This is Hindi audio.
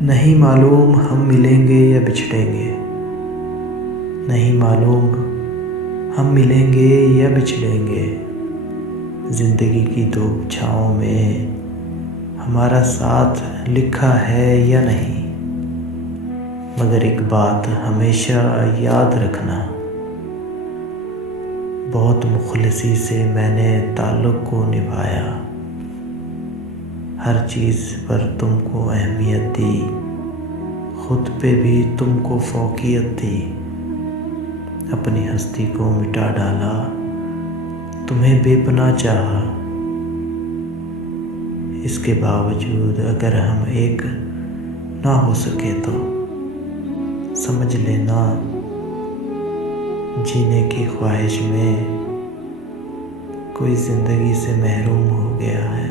नहीं मालूम हम मिलेंगे या बिछड़ेंगे, नहीं मालूम हम मिलेंगे या बिछड़ेंगे। ज़िंदगी की धूप छाँव में हमारा साथ लिखा है या नहीं। मगर एक बात हमेशा याद रखना, बहुत मुखलिसी से मैंने ताल्लुक़ को निभाया। हर चीज़ पर तुमको अहमियत दी, खुद पे भी तुमको फ़ौक़ियत दी। अपनी हस्ती को मिटा डाला, तुम्हें बेपनाह चाहा। इसके बावजूद अगर हम एक ना हो सके तो समझ लेना, जीने की ख्वाहिश में कोई ज़िंदगी से महरूम हो गया है।